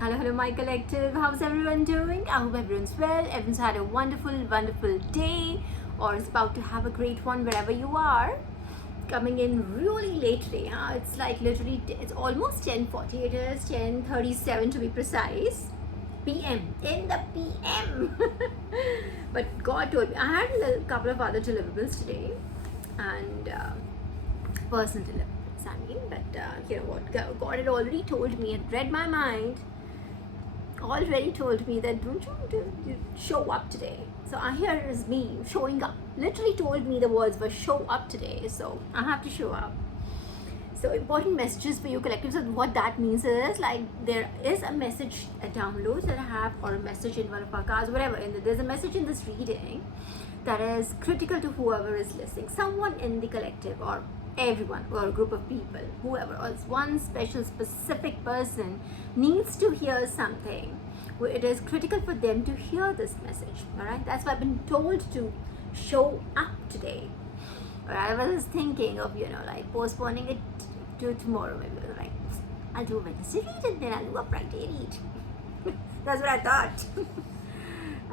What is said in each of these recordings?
Hello, my collective. How's everyone doing? I hope everyone's well. Everyone's had a wonderful day, or is about to have a great one wherever you are. Coming in really late today, huh? It's like literally, it's almost 10:40. It is 10:37 to be precise. PM in the PM. But God told me I had a couple of other deliverables today, and personal deliverables. I mean, but you know what? God had already told me, had read my mind, already told me that don't you show up today. So here is me showing up. Literally told me the words were show up today. So I have to show up. So important messages for you collective. So what that means is like there is a message, a download that I have, or a message in one of our cards, whatever. And there's a message in this reading that is critical to whoever is listening. Someone in the collective, or everyone, or a group of people, whoever, or one special specific person needs to hear something where it is critical for them to hear this message. All right, that's why I've been told to show up today. Or I was thinking of like postponing it to tomorrow. Maybe like I'll do a Wednesday read and then I'll do a Friday read. That's what I thought.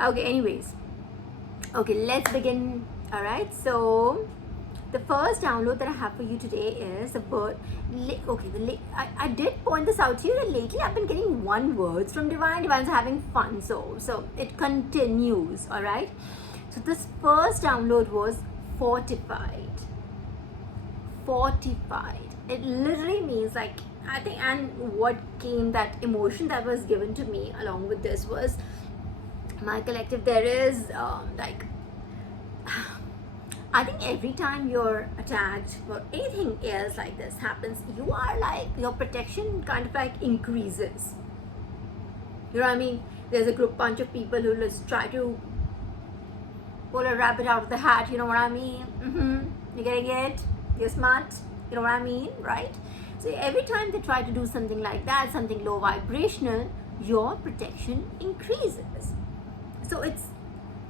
Okay, anyways, okay, let's begin. All right, so the first download that I have for you today is the word. Okay, I did point this out to you that lately I've been getting one words from Divine. Divine's having fun, so it continues. All right. So this first download was fortified. Fortified. It literally means like I think, and what came, that emotion that was given to me along with this was my collective. There is like. I think every time you're attacked or anything else like this happens, you are like, your protection kind of like increases. You know what I mean? There's a bunch of people who just try to pull a rabbit out of the hat. You know what I mean? You're getting it? You're smart. You know what I mean? Right? So every time they try to do something like that, something low vibrational, your protection increases. So it's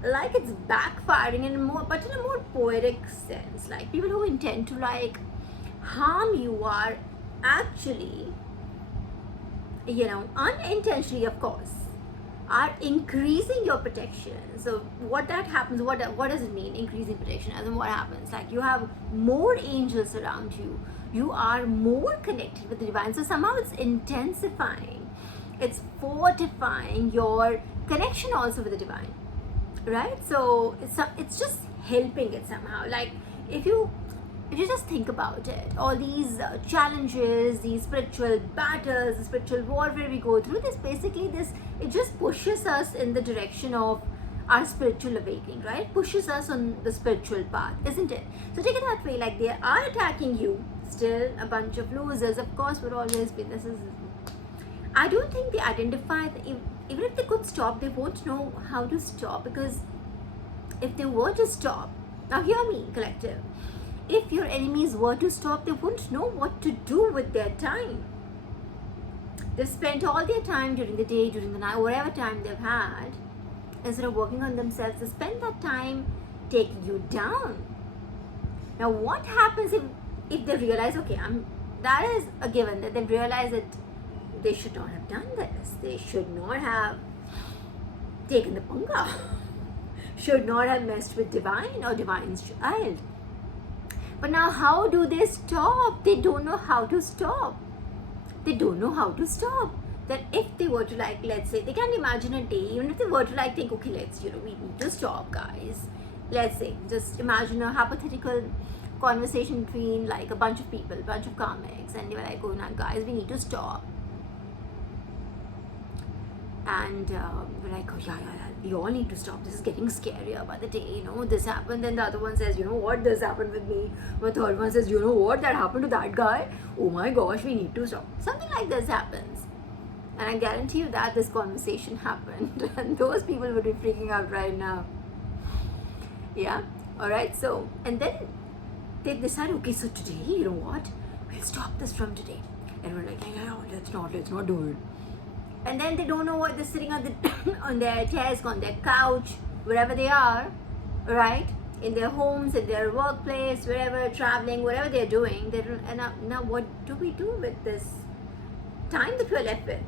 like it's backfiring in a more poetic sense. Like people who intend to like harm you are actually, unintentionally, of course, are increasing your protection. So what that happens, what does it mean, increasing protection? As in what happens, like you have more angels around you, you are more connected with the divine. So somehow it's intensifying, it's fortifying your connection also with the divine. Right? So it's just helping it somehow. Like if you just think about it, all these challenges, these spiritual battles, the spiritual warfare we go through, it just pushes us in the direction of our spiritual awakening, right? Pushes us on the spiritual path, isn't it? So take it that way, like they are attacking you, still a bunch of losers, of course, would always be. I don't think they identify even if they could stop, they won't know how to stop, because if they were to stop, now hear me collective, if your enemies were to stop, they wouldn't know what to do with their time. They've spent all their time during the day, during the night, whatever time they've had, instead of working on themselves, they spend that time taking you down. Now what happens if they realize, okay, that is a given, that they've realized that they should not have done this. They should not have taken the punga. Should not have messed with divine or divine's child. But now how do they stop? They don't know how to stop. They don't know how to stop. That if they were to like, let's say, they can't imagine a day, even if they were to like think, okay, we need to stop, guys. Let's say, just imagine a hypothetical conversation between like a bunch of people, a bunch of karmics, and they were like, oh, now guys, we need to stop. And we're like, oh yeah, we all need to stop. This is getting scarier by the day. This happened. Then the other one says, what, this happened with me. The third one says, what, that happened to that guy. Oh my gosh, we need to stop. Something like this happens. And I guarantee you that this conversation happened. And those people would be freaking out right now. Yeah. All right. So, and then they decide, okay, so today, you know what? We'll stop this from today. And we're like, yeah, let's not do it. And then they don't know what they're sitting on on their desk, on their couch, wherever they are, right? In their homes, in their workplace, wherever, traveling, whatever they're doing. And now what do we do with this time that we're left with,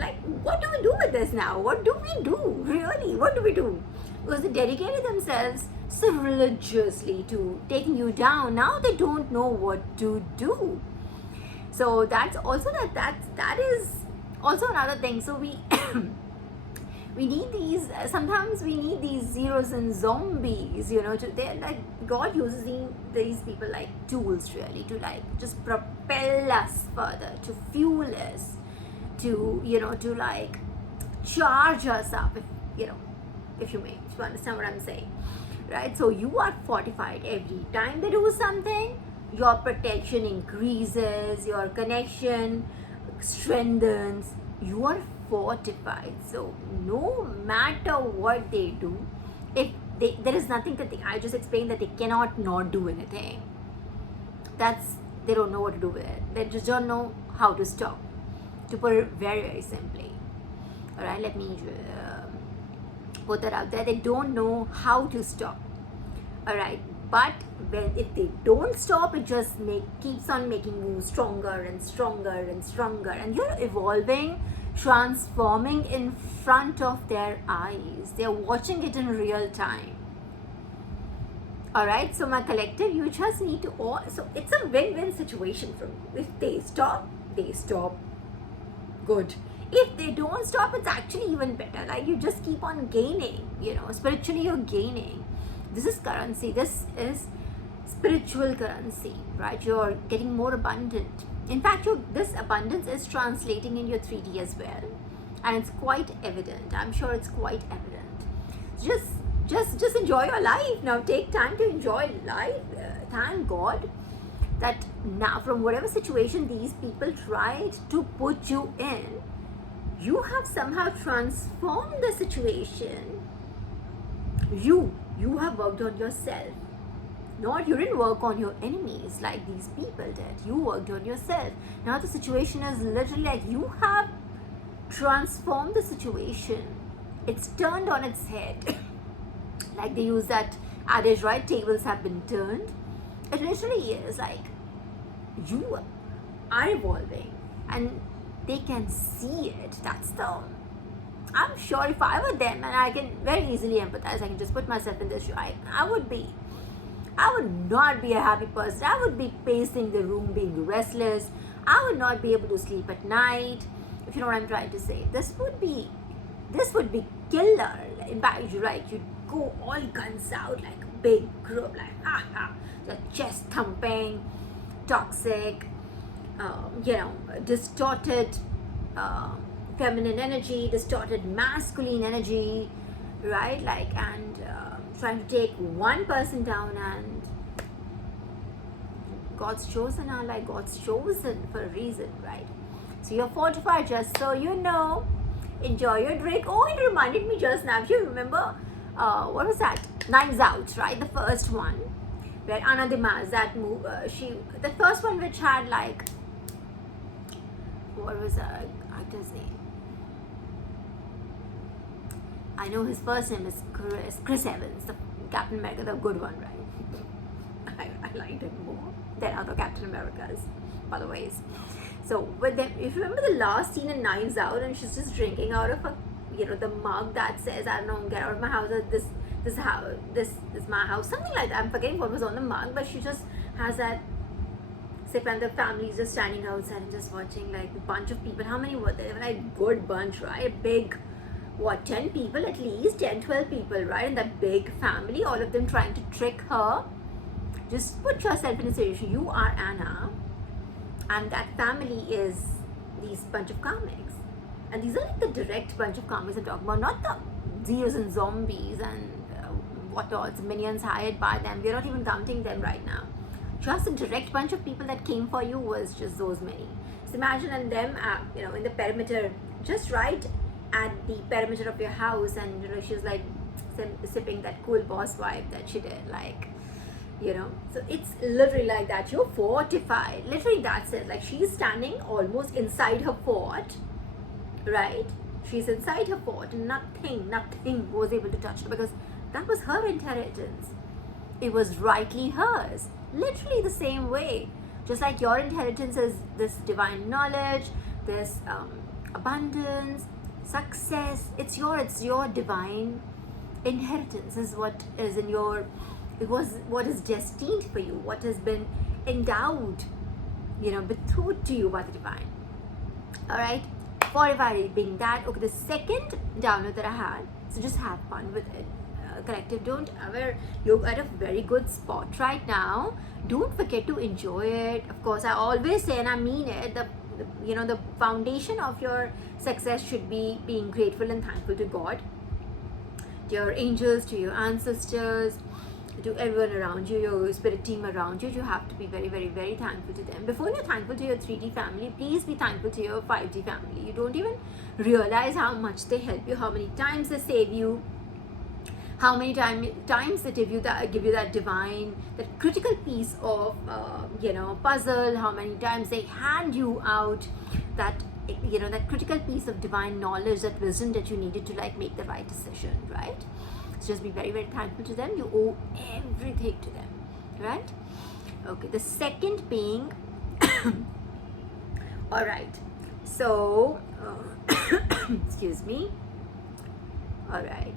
like, what do we do with this now? What do we do? Really, what do we do? Because they dedicated themselves so religiously to taking you down. Now they don't know what to do. So that's also that is also another thing. So we we need these, sometimes we need these zeros and zombies, they're like, God uses these people like tools, really, to like just propel us further, to fuel us, to to like charge us up, if you understand what I'm saying, right? So you are fortified. Every time they do something, your protection increases, your connection strengthens, you are fortified. So no matter what they do, if there is nothing that I just explained that they cannot not do anything. They don't know what to do with it. They just don't know how to stop, to put it very, very simply. All right, let me put that out there. They don't know how to stop. All right, but if they don't stop, it just keeps on making you stronger and stronger and stronger, and you're evolving, transforming in front of their eyes. They're watching it in real time. All right, so my collective, you just need to so it's a win-win situation for you. If they stop, good. If they don't stop, it's actually even better. Like, you just keep on gaining, spiritually you're gaining. This is currency. This is spiritual currency, right? You're getting more abundant. In fact, this abundance is translating in your 3D as well, and it's quite evident. I'm sure it's quite evident. Just enjoy your life now. Take time to enjoy life. Thank God that now, from whatever situation these people tried to put you in, you have somehow transformed the situation. You have worked on yourself. You didn't work on your enemies like these people did. You worked on yourself. Now the situation is literally like you have transformed the situation. It's turned on its head. Like they use that adage, right? Tables have been turned. It literally is like you are evolving and they can see it. I'm sure if I were them, and I can very easily empathize, I can just put myself in this shoe, I would not be a happy person. I would be pacing the room, being restless. I would not be able to sleep at night, if you know what I'm trying to say. This would be killer. In fact, you'd go all guns out, like a big group, like the chest thumping, toxic, distorted feminine energy, distorted masculine energy, right? Like, and trying to take one person down, and God's chosen are like God's chosen for a reason, right? So you're fortified, just so you know. Enjoy your drink. Oh, it reminded me just now, if you remember, what was that? Knives Out, right? The first one, where Anna de Maz, that the first one which had like, what was the actor's name? I know his first name is Chris Evans, the Captain America, the good one, right? I liked him more than other Captain Americas, by the ways. So with them, if you remember the last scene in Knives Out, and she's just drinking out of the mug that says, I don't know, get out of my house, or this is my house, something like that. I'm forgetting what was on the mug, but she just has that sip, and the family is just standing outside and just watching, like a bunch of people. How many were there? They were like a good bunch, right? A big, 10 people at least, 10, 12 people, right? In that big family, all of them trying to trick her. Just put yourself in a situation. You are Anna, and that family is these bunch of comics. And these are like the direct bunch of comics I'm talking about, not the zeros and zombies and whatnots, minions hired by them. We're not even counting them right now. Just a direct bunch of people that came for you was just those many. So imagine them, in the perimeter, just right at the perimeter of your house, and she's like sipping that cool boss vibe that she did, like, so it's literally like that. You're fortified, literally. That's it. Like, she's standing almost inside her fort, right? She's inside her fort, and nothing was able to touch her, because that was her inheritance. It was rightly hers, literally the same way. Just like your inheritance is this divine knowledge, this abundance, success. It's your divine inheritance. Is what is in your, it was what is destined for you, what has been endowed, betrothed to you by the divine. All right, fortified being that. Okay, the second download that I had, so just have fun with it. Collective, don't ever, you're at a very good spot right now, don't forget to enjoy it. Of course, I always say, and I mean it, the foundation of your success should be being grateful and thankful to God, to your angels, to your ancestors, to everyone around you, your spirit team around you. You have to be very, very, very thankful to them. Before you're thankful to your 3D family, please be thankful to your 5D family. You don't even realize how much they help you, how many times they save you, how many times they give you that divine, that critical piece of puzzle, how many times they hand you out that that critical piece of divine knowledge, that wisdom that you needed to make the right decision, right? So just be very, very thankful to them. You owe everything to them, right? Okay, the second being all right, so excuse me. All right,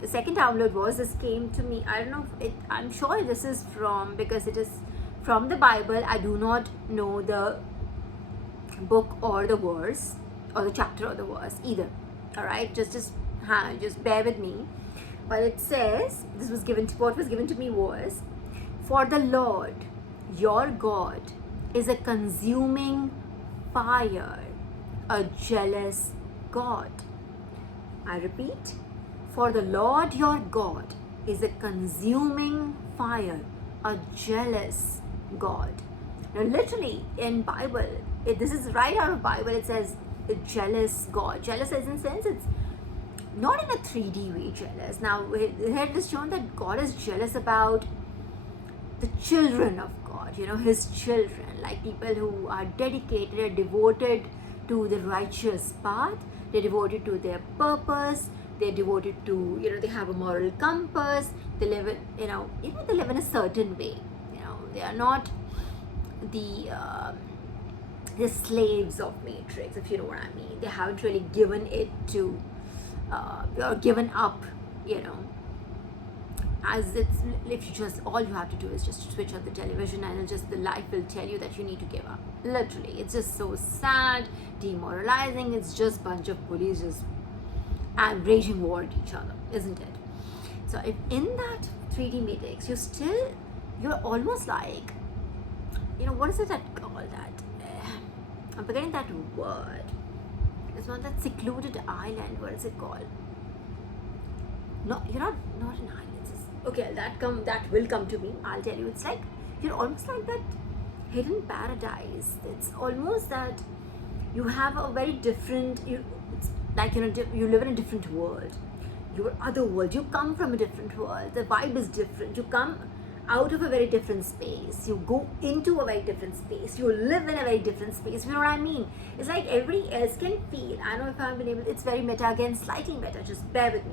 the second download was, this came to me, I don't know if I'm sure this is from, because it is from the Bible. I do not know the book or the verse or the chapter or the verse either. All right, just bear with me. But it says, what was given to me was, for the Lord your God is a consuming fire, a jealous God. I repeat, for the Lord your God is a consuming fire, a jealous God. Now literally in Bible, this is right out of Bible, it says a jealous God. Jealous as in sense, it's not in a 3D way jealous. Now here it is shown that God is jealous about the children of God, his children, like people who are dedicated, are devoted to the righteous path, they're devoted to their purpose, they're devoted to, they have a moral compass, they live in, they live in a certain way, they are not the slaves of Matrix, if you know what I mean. They haven't really given it to or given up, as it's, if you just, all you have to do is just switch on the television and the life will tell you that you need to give up. Literally, it's just so sad, demoralizing. It's just bunch of bullies just and raging war at each other, isn't it? So if in that 3D matrix, you're almost like, what is it that called that? I'm forgetting that word. It's not that secluded island. What is it called? No, you're not an island. Okay, that will come to me. I'll tell you. It's like you're almost like that hidden paradise. It's almost that you have a very different. It's like you live in a different world. Your other world. You come from a different world. The vibe is different. You come out of a very different space. You go into a very different space. You live in a very different space. You know what I mean? It's like everybody else can feel. I don't know if I've been able. It's very meta again, slightly meta. Just bear with me.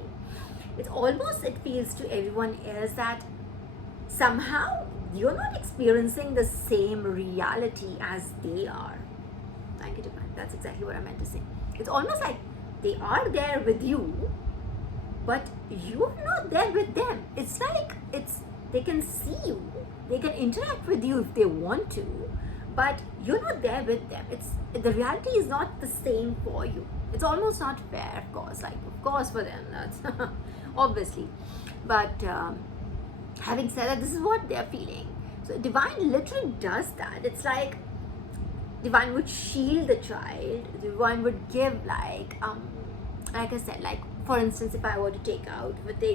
It's almost, it feels to everyone else that somehow you're not experiencing the same reality as they are. Thank you, Divine. That's exactly what I meant to say. It's almost like they are there with you, but you're not there with them. It's like they can see you, they can interact with you if they want to, but you're not there with them. The reality is not the same for you. It's almost not fair, of course. Of course for them, that's obviously. But having said that, this is what they're feeling. So Divine literally does that. It's like Divine would shield the child. Divine would give like I said, for instance, if I were to take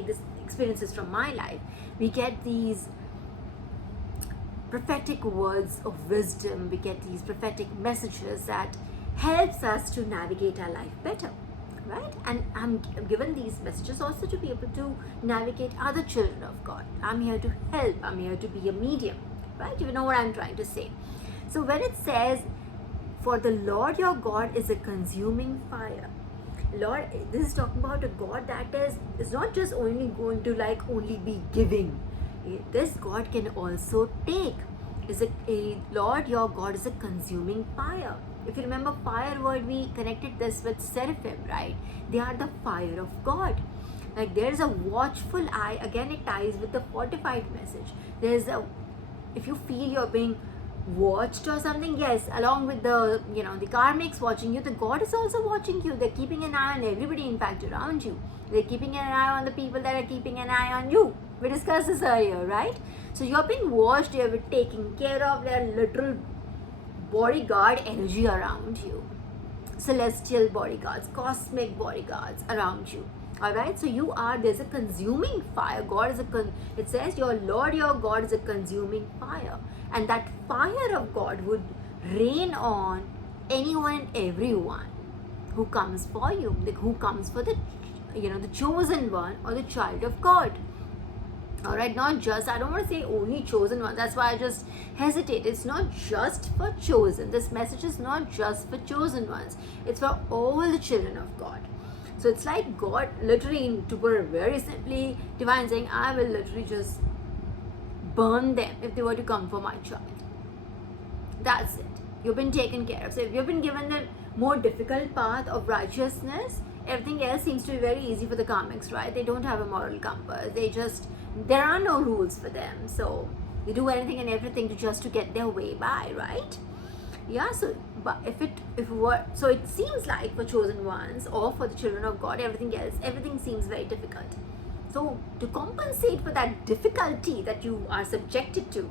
this experiences from my life, we get these prophetic words of wisdom, we get these prophetic messages that helps us to navigate our life better, right? And I'm given these messages also to be able to navigate other children of God. I'm here to help, I'm here to be a medium, right? You know what I'm trying to say. So when it says, for the Lord your God is a consuming fire, Lord, this is talking about a God that is not just only going to only be giving. This God can also take. Lord your God is a consuming fire. If you remember fire word, we connected this with seraphim, right? They are the fire of God. Like there's a watchful eye, again it ties with the fortified message. There's a, if you feel you're being watched or something, yes, along with the, you know, the karmics watching you, the God is also watching you. They're keeping an eye on everybody, in fact, around you. They're keeping an eye on the people that are keeping an eye on you. We discussed this earlier, right? So you're being watched, you're being taken care of. There are literal bodyguard energy around you, celestial bodyguards, cosmic bodyguards around you. All right, so you are, there's a consuming fire. God is it says your Lord your God is a consuming fire, and that fire of God would rain on anyone and everyone who comes for you, like who comes for the, you know, the chosen one or the child of God. All right, not just, I don't want to say only chosen ones, that's why I just hesitate. It's not just for chosen. This message is not just for chosen ones, it's for all the children of God. So it's like God literally, to put it very simply, divine saying, I will literally just burn them if they were to come for my child. That's it. You've been taken care of. So if you've been given the more difficult path of righteousness, everything else seems to be very easy for the karmics, right? They don't have a moral compass. There are no rules for them. So they do anything and everything to get their way by, right? Yeah, so but if it were, so it seems like for chosen ones or for the children of God, everything seems very difficult. So to compensate for that difficulty that you are subjected to,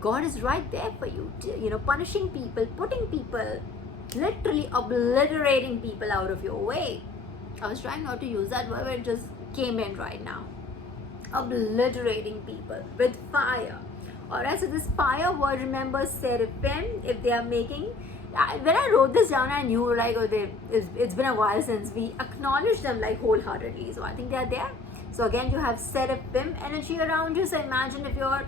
God is right there for you, you know, punishing people, putting people, literally obliterating people out of your way. I was trying not to use that word, but it just came in right now. Obliterating people with fire. Alright, so this fire word, remember seraphim, if they are making, when I wrote this down, I knew like, oh, it's been a while since we acknowledged them like wholeheartedly. So I think they are there. So again, you have seraphim energy around you. So imagine if your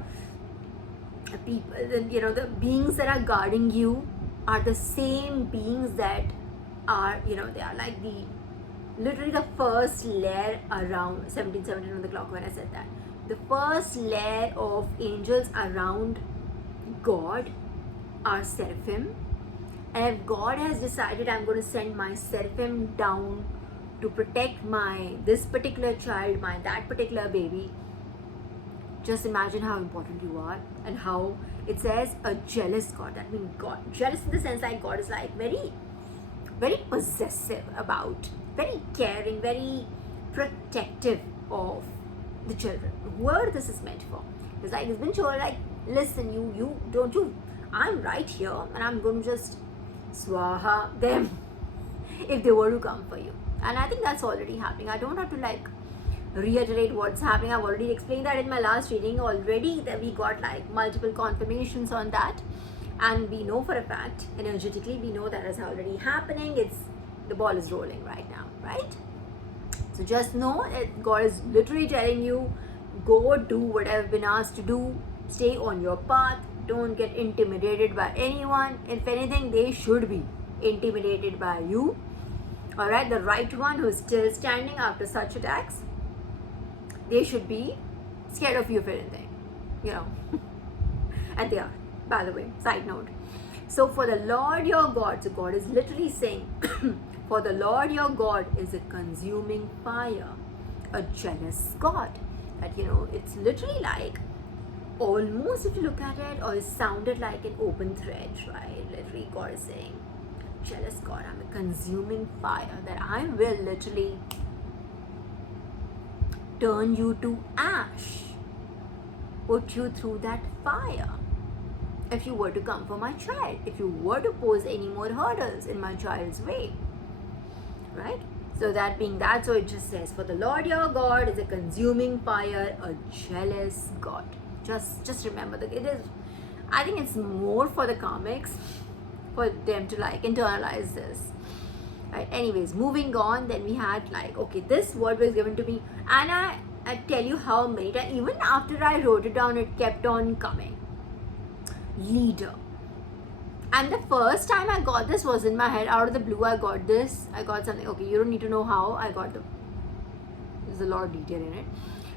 people, you know, the beings that are guarding you are the same beings that are, you know, they are like literally the first layer around 1717 on the clock when I said that. The first layer of angels around God are seraphim. And if God has decided, I'm going to send my seraphim down to protect this particular child, that particular baby, just imagine how important you are, and how it says a jealous God. That means God, jealous in the sense like God is like very, very possessive about, very caring, very protective of the children, whoever this is meant for. It's like, it's been shown like, listen, I'm right here and I'm going to just swaha them if they were to come for you. And I think that's already happening. I don't have to like reiterate what's happening. I've already explained that in my last reading already, that we got like multiple confirmations on that, and we know for a fact, energetically, we know that is already happening. The ball is rolling right now, right? So just know that God is literally telling you, go do whatever you've been asked to do. Stay on your path. Don't get intimidated by anyone. If anything, they should be intimidated by you. Alright, the right one who is still standing after such attacks, they should be scared of you for anything, you know. And they are, by the way, side note. So for the Lord your God, so God is literally saying, for the Lord your God is a consuming fire, a jealous God. That, you know, it's literally like, almost if you look at it, or it sounded like an open thread, right? Literally God is saying, jealous God, I'm a consuming fire, that I will literally turn you to ash, put you through that fire if you were to come for my child, if you were to pose any more hurdles in my child's way, right? So that being that, so it just says, for the Lord your God is a consuming fire, a jealous God. Just remember that it is, I think it's more for the comics, for them to like internalize this. Right? Anyways, moving on, then we had like, okay, this word was given to me, and I tell you how many times, even after I wrote it down, it kept on coming. Leader. And the first time I got this was in my head, out of the blue. I got something, okay, you don't need to know how I got there's a lot of detail in it,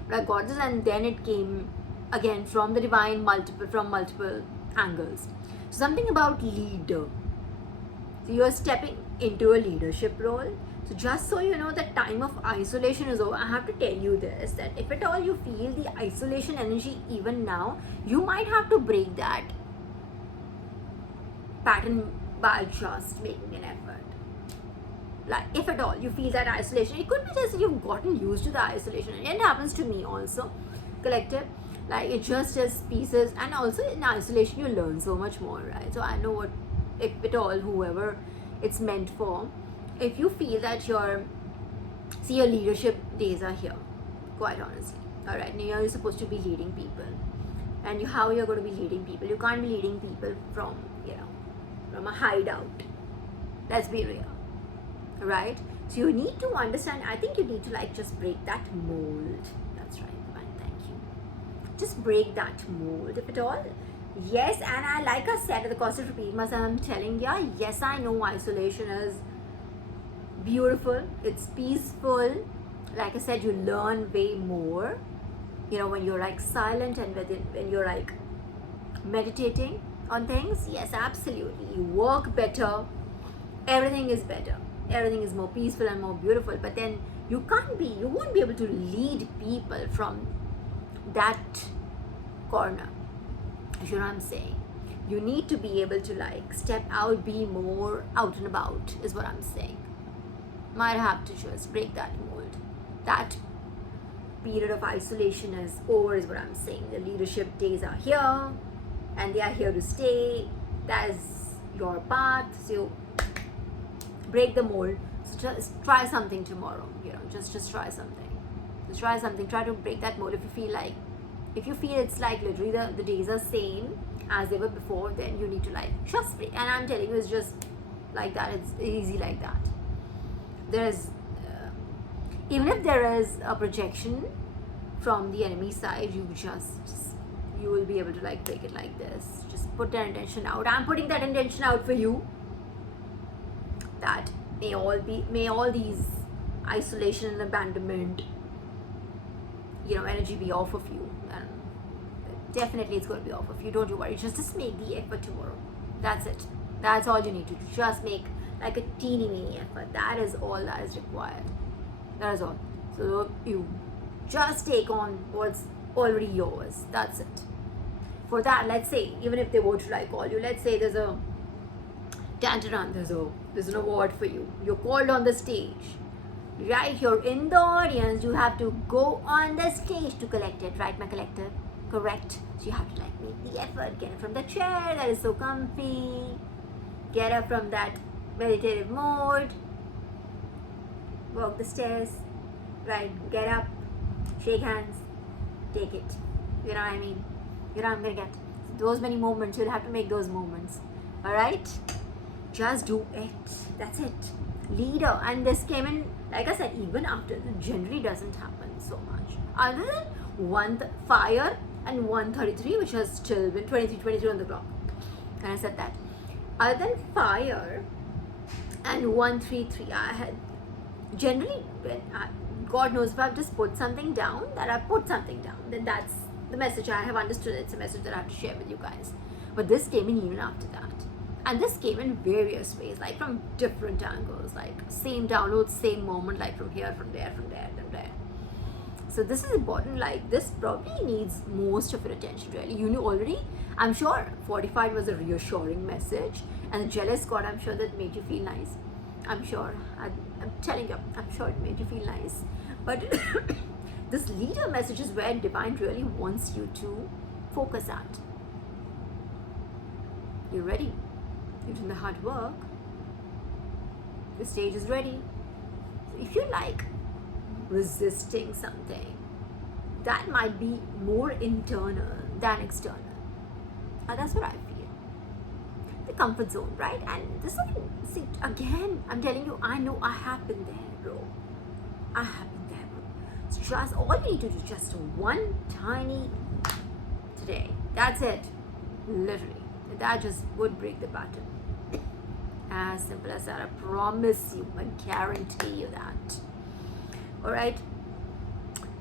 but I got this, and then it came again from the divine, from multiple angles. So something about leader. So you're stepping into a leadership role. So just so you know, the time of isolation is over. I have to tell you this, that if at all you feel the isolation energy even now, you might have to break that pattern by just making an effort. Like, if at all you feel that isolation, it could be just you've gotten used to the isolation, and it happens to me also, collective. Like, it just is pieces, and also in isolation you learn so much more, right? So I know what, if at all, whoever it's meant for, if you feel that your leadership days are here, quite honestly, all right, now you're supposed to be leading people, and how you're going to be leading people, you can't be leading people from, from a hideout. Let's be real, right? So you need to understand, I think you need to just break that mold. That's right, fine, thank you. Just break that mold, if at all. Yes, and like I said, at the cost of repeating myself, I'm telling you, yes, I know isolation is beautiful, it's peaceful. Like I said, you learn way more, when you're silent, and when you're meditating on things. Yes, absolutely, you work better, everything is better, everything is more peaceful and more beautiful. But then you won't be able to lead people from that corner. You know what I'm saying? You need to be able to step out, be more out and about, is what I'm saying. Might have to just break that mold. That period of isolation is over, is what I'm saying. The leadership days are here, and they are here to stay. That's your path. So break the mold. So just try something tomorrow. Just try something. Just try something. Try to break that mold. If you feel it's literally the days are same as they were before, then you need to just break. And I'm telling you, it's just like that. It's easy like that. There's even if there is a projection from the enemy side, you will be able to break it like this. Just put that intention out. I'm putting that intention out for you, that may all these isolation and abandonment energy be off of you. And definitely it's going to be off of you, don't you worry. Just make the effort tomorrow. That's it. That's all you need to do. Just make a teeny weeny effort. That is all that is required. That is all. So you just take on what's already yours. That's it. For that, let's say, even if they were to call you, let's say there's a Tantaran, there's an award for you. You're called on the stage, right? You're in the audience. You have to go on the stage to collect it, right, my collector? Correct. So you have to make the effort. Get up from the chair that is so comfy. Get up from that meditative mode. Walk the stairs, right? Get up, shake hands, take it. You know what I mean? You know what I'm gonna get? Those many moments, you'll have to make those moments. All right? Just do it. That's it. Leader. And this came in, like I said, even after, it generally doesn't happen so much. Other than fire and 133, which has still been 23 on the clock. And I said that. Other than fire and 133, I had generally, God knows, if I've just put something down, then that's the message I have understood. It's a message that I have to share with you guys. But this came in even after that. And this came in various ways, from different angles, same download, same moment, from here, from there, from there, from there. So this is important. This probably needs most of your attention, really. You know already, I'm sure Fortified was a reassuring message, and the jealous God, I'm sure that made you feel nice. I'm sure, I'm telling you, I'm sure it made you feel nice. But this leader message is where Divine really wants you to focus at. You're ready. You've done the hard work. The stage is ready. So if you resisting something, that might be more internal than external. And that's what I feel. The comfort zone, right? And this is, see, again, I'm telling you, I know I have been there, bro. I have been there, bro. It's just, all you need to do is just one tiny today. That's it. Literally. That just would break the pattern. As simple as that. I promise you. I guarantee you that. Alright?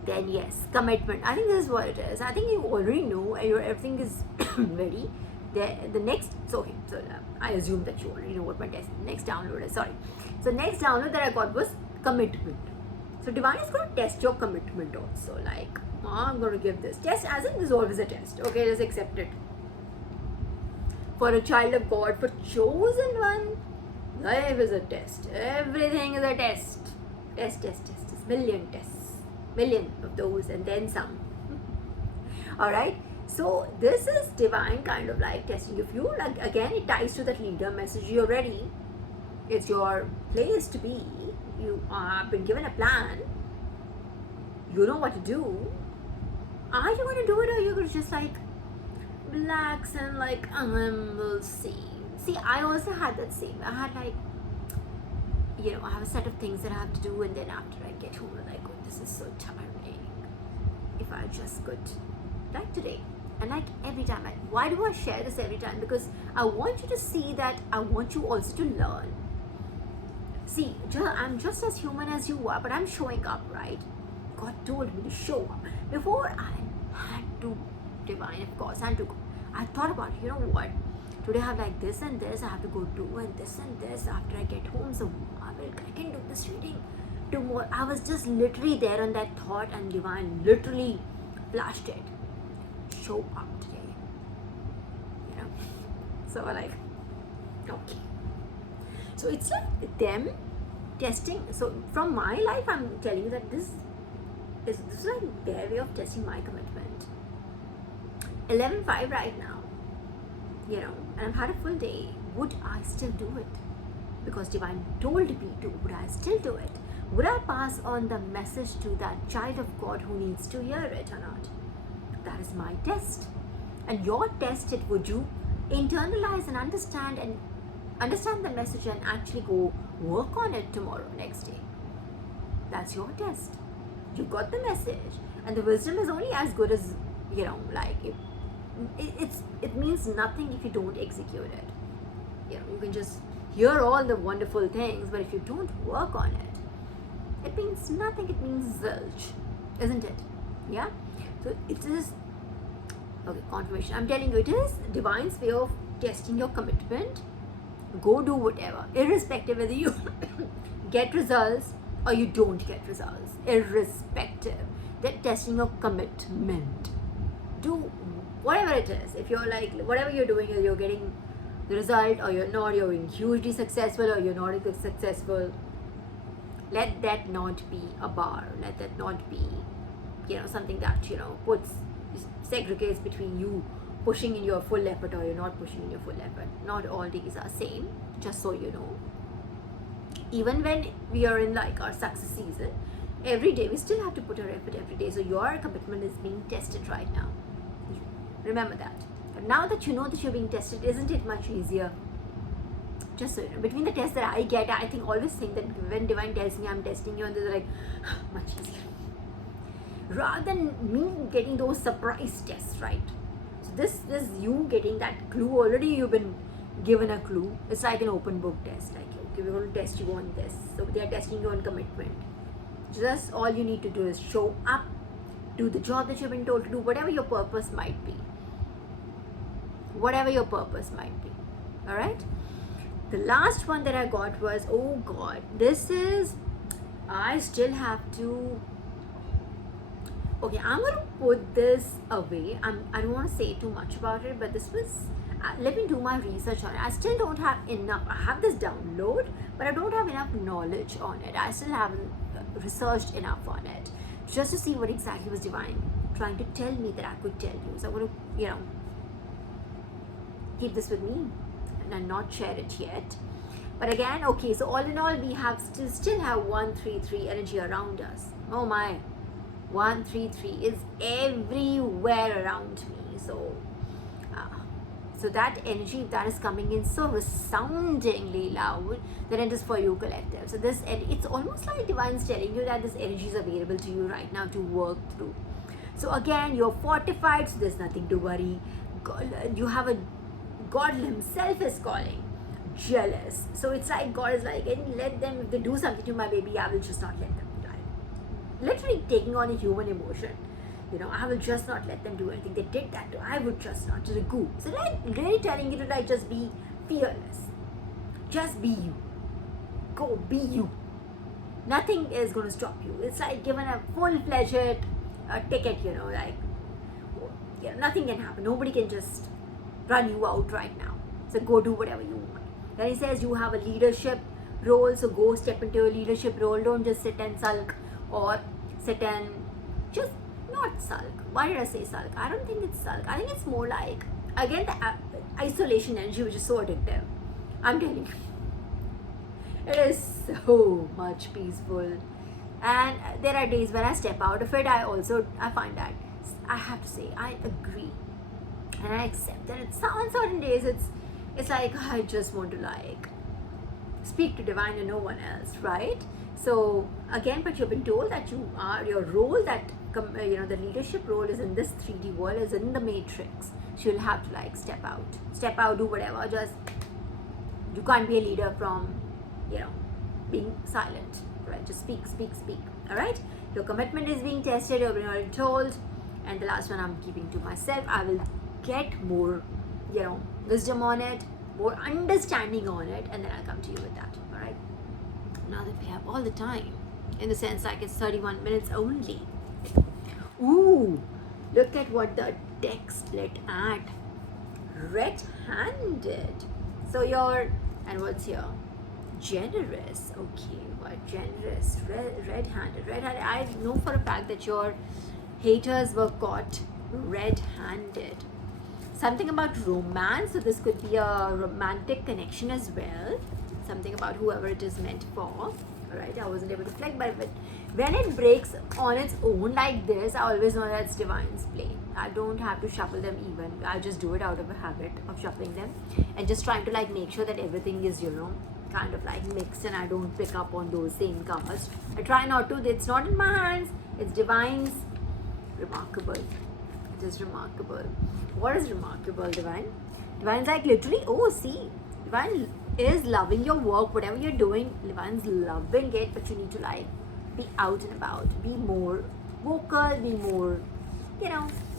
Then yes, commitment. I think this is what it is. I think you already know, and everything is ready. The next, so okay, so I assume that you already know what my next download is. Sorry. So next download that I got was commitment. So divine is going to test your commitment also. Like, I'm going to give this test, as in there's always a test. Okay, just accept it. For a child of God, for chosen one, life is a test. Everything is a test. Test. Million tests. Million of those and then some. Alright. So this is divine kind of like testing. If you like, again, it ties to that leader message. You're ready. It's your place to be. You have been given a plan. You know what to do. Are you going to do it, or are you going to just like relax and like, we'll see. See, I also had that same. I had like, I have a set of things that I have to do, and then after I get home, I'm like, oh, this is so tiring. If I just could, like today, and like every time. Why do I share this every time? Because I want you to see that. I want you also to learn. See, I'm just as human as you are, but I'm showing up, right? God told me to show up. Before I had to divine, of course, I thought about, you know what? Today I have like this and this, I have to go do and this after I get home. So I can do this reading tomorrow. I was just literally there on that thought, and divine literally flashed it. Show up today. So like, okay. So it's like them testing. So from my life, I'm telling you that this is like their way of testing my commitment. 11:05 right now, and I've had a full day. Would I still do it? Because divine told me to. Would I still do it? Would I pass on the message to that child of God who needs to hear it or not? That is my test. And your test it, would you internalize and understand the message and actually go work on it tomorrow, next day? That's your test. You got the message, and the wisdom is only as good as, like it means nothing if you don't execute it. You can just hear all the wonderful things, but if you don't work on it, it means nothing. It means zilch, isn't it? Yeah. So it is okay. Confirmation. I'm telling you, it is divine's way of testing your commitment. Go do whatever, irrespective whether you get results or you don't get results. Irrespective, they're testing your commitment. Do whatever it is. If you're like, whatever you're doing, you're getting the result or you're not, you're being hugely successful or you're not successful, let that not be a bar. Let that not be, something that, segregates between you pushing in your full effort or you're not pushing in your full effort. Not all days are same, just so you know. Even when we are in like our success season, every day we still have to put our effort every day. So your commitment is being tested right now. Remember that. And now that you know that you're being tested, isn't it much easier? Just so you know, between the tests that I get, I always think that when divine tells me I'm testing you, and they're like, much easier. Rather than me getting those surprise tests, right? So this is you getting that clue. Already you've been given a clue. It's like an open book test. Like, okay, we're going to test you on this. So they are testing you on commitment. Just all you need to do is show up, do the job that you've been told to do, whatever your purpose might be. Whatever your purpose might be. Alright? The last one that I got was, oh God, I still have to. Okay, I'm going to put this away. I don't want to say too much about it, but this was, let me do my research on it. I still don't have enough. I have this download, but I don't have enough knowledge on it. I still haven't researched enough on it just to see what exactly was divine trying to tell me that I could tell you. So I'm going to, keep this with me and not share it yet. But again, okay, so all in all, we have still have 133 energy around us. Oh my. 133 is everywhere around me. So that energy that is coming in so resoundingly loud that it is for you, collective. So it's almost like divine's telling you that this energy is available to you right now to work through. So again, you're fortified, so there's nothing to worry. You have God himself is calling. Jealous. So it's like God is like, let them, if they do something to my baby, I will just not let them. Literally taking on a human emotion. I will just not let them do anything. They did that too. I would just not. To the goo. So like really telling you to like just be fearless. Just be you. Go be you. Nothing is going to stop you. It's like given a full-fledged ticket, like nothing can happen. Nobody can just run you out right now. So go do whatever you want. Then he says you have a leadership role, so go step into a leadership role. Don't just sit and sulk or sit and just not sulk. Why did I say sulk? I don't think it's sulk. I think it's more like, again, the isolation energy, which is so addictive. I'm telling you. It is so much peaceful. And there are days when I step out of it. I find that, I have to say, I agree. And I accept that on certain days it's like I just want to like speak to divine and no one else, right? So again, but you've been told that your role, that the leadership role is in this 3D world, is in the matrix. So you'll have to like step out, do whatever. Just, you can't be a leader from being silent, right? Just speak. All right, your commitment is being tested. You've been already told. And the last one I'm keeping to myself. I will get more wisdom on it, more understanding on it, and then I'll come to you with that. All right, now that we have all the time, in the sense like it's 31 minutes only. Ooh, look at what the deck split at. Red-handed. So and what's here? Generous. Okay, what? Generous. Red-handed. I know for a fact that your haters were caught red-handed. Something about romance. So this could be a romantic connection as well. Something about whoever it is meant for. Alright, I wasn't able to flag, but when it breaks on its own like this, I always know that it's divine's play. I don't have to shuffle them even. I just do it out of a habit of shuffling them and just trying to like make sure that everything is kind of like mixed and I don't pick up on those same cards. I try not to. It's not in my hands. It's divine's. Remarkable. It is remarkable. What is remarkable, divine? Divine's like literally, divine is loving your work, whatever you're doing. Divine's loving it, but you need to like be out and about, be more vocal, be more,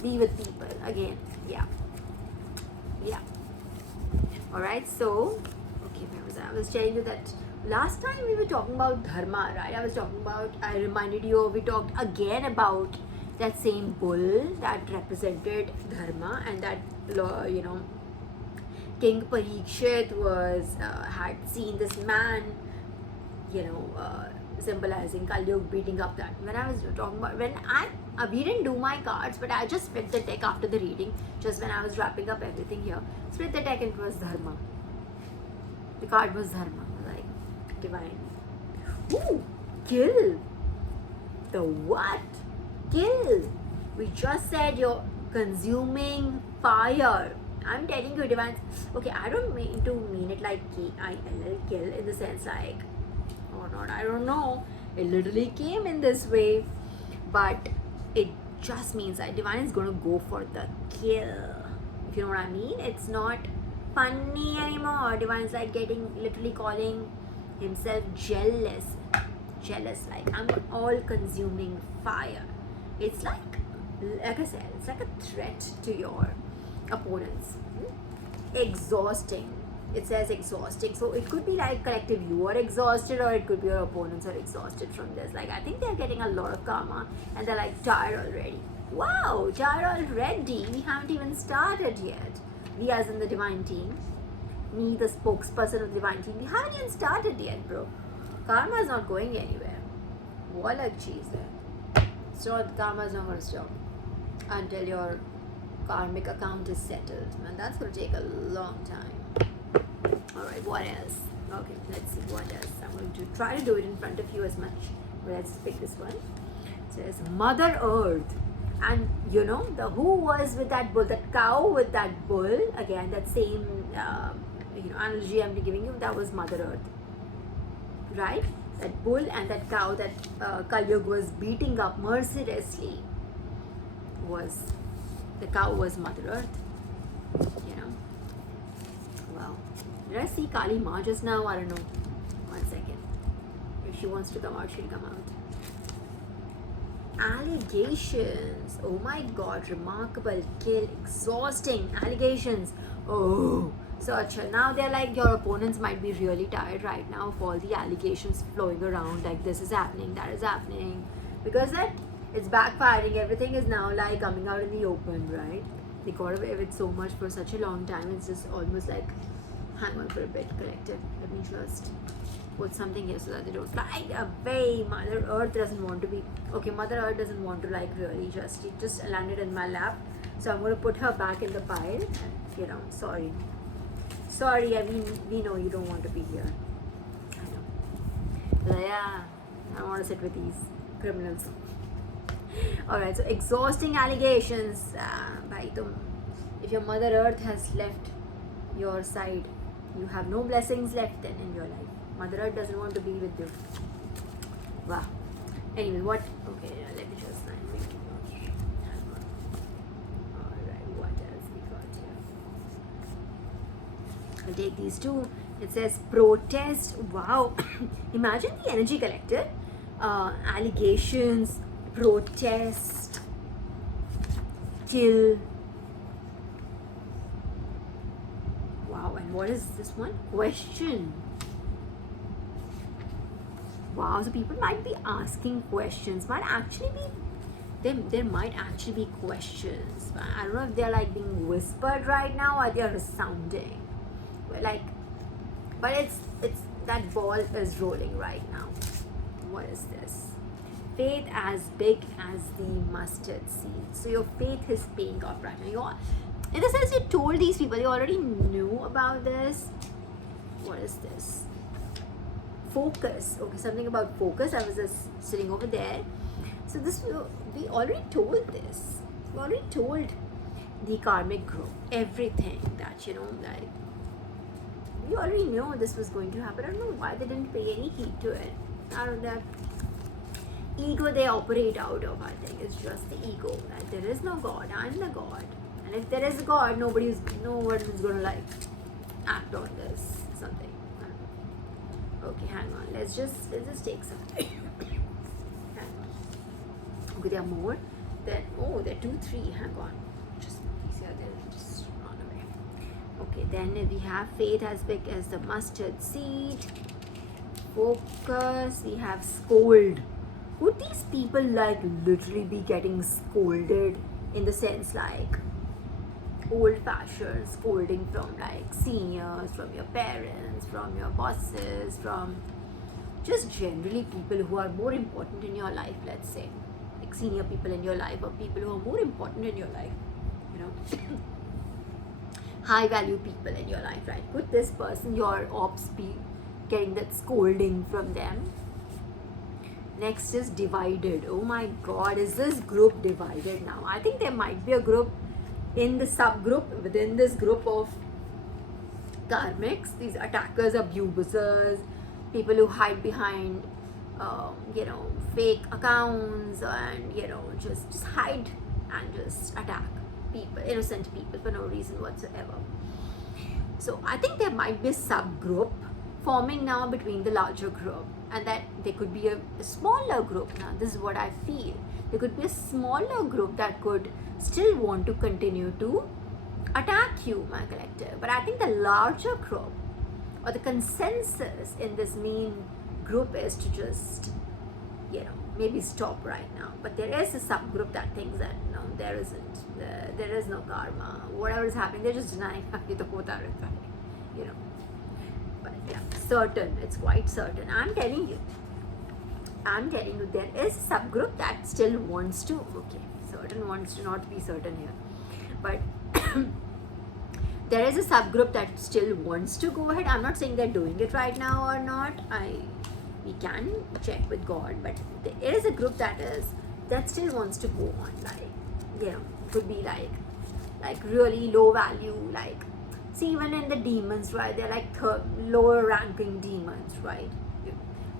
be with people again. Yeah. All right. So, okay, where was I? I was telling you that last time we were talking about dharma, right? I reminded you. We talked again about that same bull that represented dharma, and that King Parikshit had seen this man symbolizing Kali Yuga beating up that. When I was talking about, we didn't do my cards, but I just split the deck after the reading, just when I was wrapping up everything here. Split the deck and it was dharma. The card was dharma, like divine. Ooh, kill. The what? Kill. We just said you're consuming fire. I'm telling you, divine. Okay, I don't mean it like Kill, in the sense like, or not, I don't know. It literally came in this way, but it just means that divine is going to go for the kill. If you know what I mean? It's not funny anymore. Divine's like literally calling himself jealous, like I'm all consuming fire. It's like I said, it's like a threat to your opponents. Exhausting. It says exhausting. So it could be like collective you are exhausted, or it could be your opponents are exhausted from this. Like I think they're getting a lot of karma and they're like tired already. Wow, tired already. We haven't even started yet. We as in the divine team. Me, the spokesperson of the divine team. We haven't even started yet, bro. Karma is not going anywhere. Walla cheese there. So karma is not going to stop until your karmic account is settled. Man, that's going to take a long time. Alright, what else? Okay, let's see what else. I'm going to try to do it in front of you as much. But let's pick this one. It says Mother Earth. And the who was with that bull, that cow with that bull, again, that same analogy I'm giving you, that was Mother Earth. Right? That bull and that cow that Kali Yuga was beating up mercilessly the cow was Mother Earth. Wow. Did I see Kali Ma just now? I don't know. 1 second. If she wants to come out, she'll come out. allegations. Oh my god, remarkable, kill, exhausting allegations. Oh, so acha, now they're like, your opponents might be really tired right now of all the allegations flowing around, like this is happening, that is happening, because that it's backfiring. Everything is now like coming out in the open, right? They got away with so much for such a long time. It's just almost like, hang on for a bit, collective. Let me just put something here so that they don't fly away. Mother Earth doesn't want to be, okay, Mother Earth doesn't want to like really it just landed in my lap. So I'm going to put her back in the pile. And, you know, sorry, I mean, we know you don't want to be here. I know. But yeah, I don't want to sit with these criminals. Alright, so exhausting allegations. Bhai, if your Mother Earth has left your side, you have no blessings left then in your life. Mother Earth doesn't want to be with you. Wow. Anyway, what? Okay, let me just find it. Alright, what else we got here? I'll take these two. It says protest. Wow. Imagine the energy collected. Allegations, protest, kill. Wow, and what is this one? Question. Wow, so people might be asking questions. Might actually be, there might actually be questions. I don't know if they're like being whispered right now or they're resounding. Like, but it's that ball is rolling right now. What is this? Faith as big as the mustard seed. So your faith is paying off right now. In the sense, you told these people, you already knew about this. What is this? Focus. Okay, something about focus. I was just sitting over there. So this, we already told this. We already told the karmic group everything that, you know, like, we already knew this was going to happen. I don't know why they didn't pay any heed to it. Out of that ego they operate out of, I think it's just the ego. Like, there is no God. I'm the God. And if there is a God, no one is gonna like act on this something. I don't know. Okay, hang on. Let's just take some. Hang on. Okay, there are more. Then there are 2, 3. Hang on. Just these are there. Just run away. Okay, then we have faith as big as the mustard seed. Focus. We have scold. Would these people like literally be getting scolded in the sense like old-fashioned scolding from like seniors, from your parents, from your bosses, from just generally people who are more important in your life, let's say, like senior people in your life or people who are more important in your life, you know, high value people in your life, right? Could this person, your ops, be getting that scolding from them? Next is divided. Oh my God, is this group divided now? I think there might be a group in the subgroup within this group of karmics, these attackers, abusers, people who hide behind, you know, fake accounts and, you know, just hide and just attack people, innocent people for no reason whatsoever. So I think there might be a subgroup forming now between the larger group, and that there could be a smaller group now. This is what I feel. There could be a smaller group that could still want to continue to attack you, my collective. But I think the larger group or the consensus in this main group is to just, you know, maybe stop right now. But there is a subgroup that thinks that no, there isn't. There is no karma. Whatever is happening, they're just denying it, you know. But yeah, certain, it's quite certain. I'm telling you, there is a subgroup that still wants to, okay, certain wants to not be certain here, but there is a subgroup that still wants to go ahead. I'm not saying they're doing it right now or not. We can check with God, but there is a group that still wants to go on, like, you know, could be like really low value, like, see, even in the demons, right, they're like lower ranking demons, right?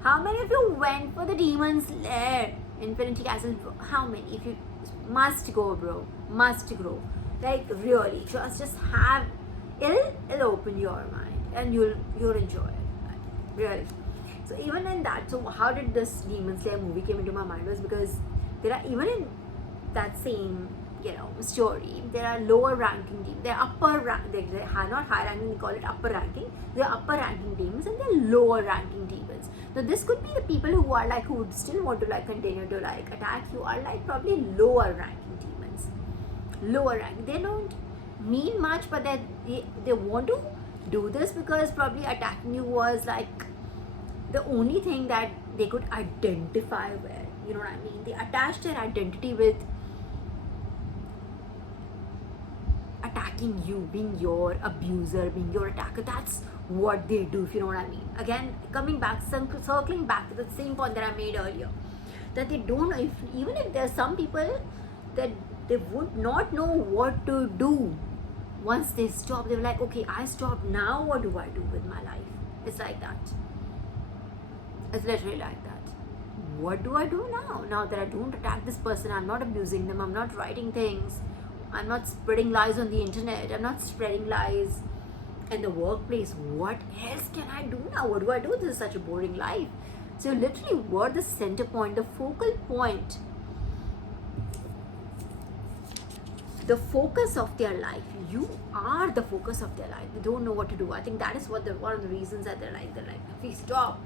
How many of you went for the demons lair, Infinity Castle? How many? If you must go, bro, must go. Like, really, just have, it'll open your mind and you'll enjoy it, really. So even in that, so how did this Demon Slayer movie came into my mind was because There are, even in that same, story, there are lower ranking demons. There are they are not high ranking, they call it upper ranking. There are upper ranking demons and there are lower ranking demons. Now this could be the people who are like, who would still want to like continue to like attack you, are like probably lower ranking demons. Lower rank. They don't mean much, but they want to do this because probably attacking you was like the only thing that they could identify with. You know what I mean? They attach their identity with attacking you, being your abuser, being your attacker. That's what they do, if you know what I mean. Again, coming back, circling back to the same point that I made earlier, that they don't know, even if there's some people that they would not know what to do once they stop. They're like, okay, I stopped, now what do I do with my life? It's like that. It's literally like that. What do I do now? Now that I don't attack this person, I'm not abusing them, I'm not writing things, I'm not spreading lies on the internet, I'm not spreading lies in the workplace. What else can I do now? What do I do? This is such a boring life. So literally, we're the center point, the focal point, the focus of their life. You are the focus of their life. They don't know what to do. I think that is what one of the reasons that they're like, if we stop,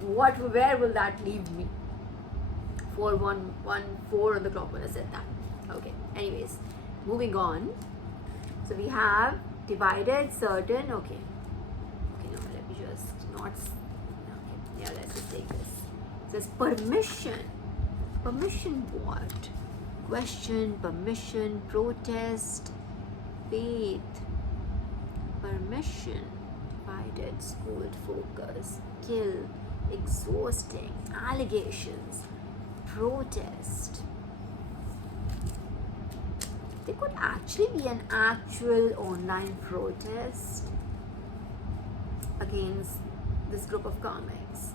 where will that leave me? 4:14 on the clock when I said that. Okay, anyways, moving on. So we have divided, certain. Okay, no, let me just not. Okay, yeah, let's just take this. It says permission. Permission what? Question, permission, protest, faith, permission, divided, scold, focus, kill, exhausting, allegations, protest. There could actually be an actual online protest against this group of comics.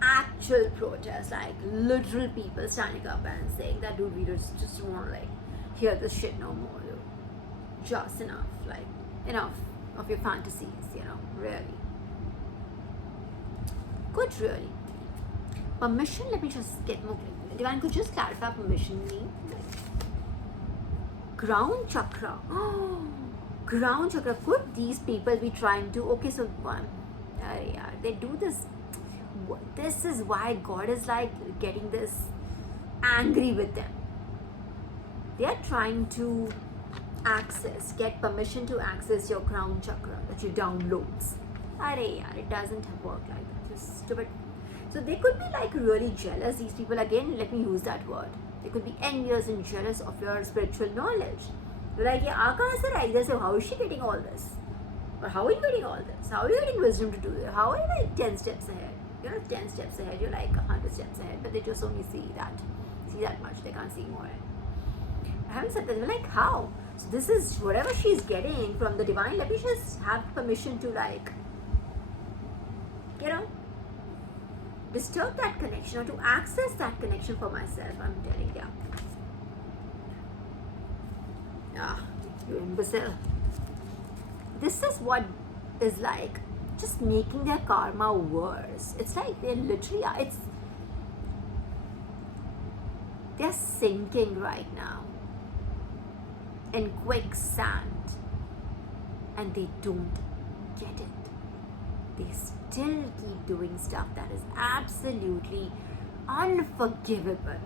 Actual protest, like literal people standing up and saying that, dude, we just want to like hear this shit no more, dude. Just enough, like enough of your fantasies, really. Could really. Permission, let me just get more. Divine, could just clarify permission mean? Crown chakra. Oh, crown chakra. Could these people be trying to? Okay, so yeah, they do this. This is why God is like getting this angry with them. They are trying to get permission to access your crown chakra, that you downloads. It doesn't work like that. Just stupid. So they could be like really jealous. These people, again, let me use that word. They could be envious and jealous of your spiritual knowledge. You're like, yeah, how is she getting all this? Or how are you getting all this? How are you getting wisdom to do this? How are you like 10 steps ahead? You're not 10 steps ahead, you're like 100 steps ahead, but they just only see that much, they can't see more. I haven't said that. They're like, how? So this is whatever she's getting from the divine. Let me just have permission to like, disturb that connection or to access that connection for myself. I'm telling you. Ah, you imbecile. This is what is like just making their karma worse. It's like they literally are. They're sinking right now in quicksand and they don't get it. They still keep doing stuff that is absolutely unforgivable.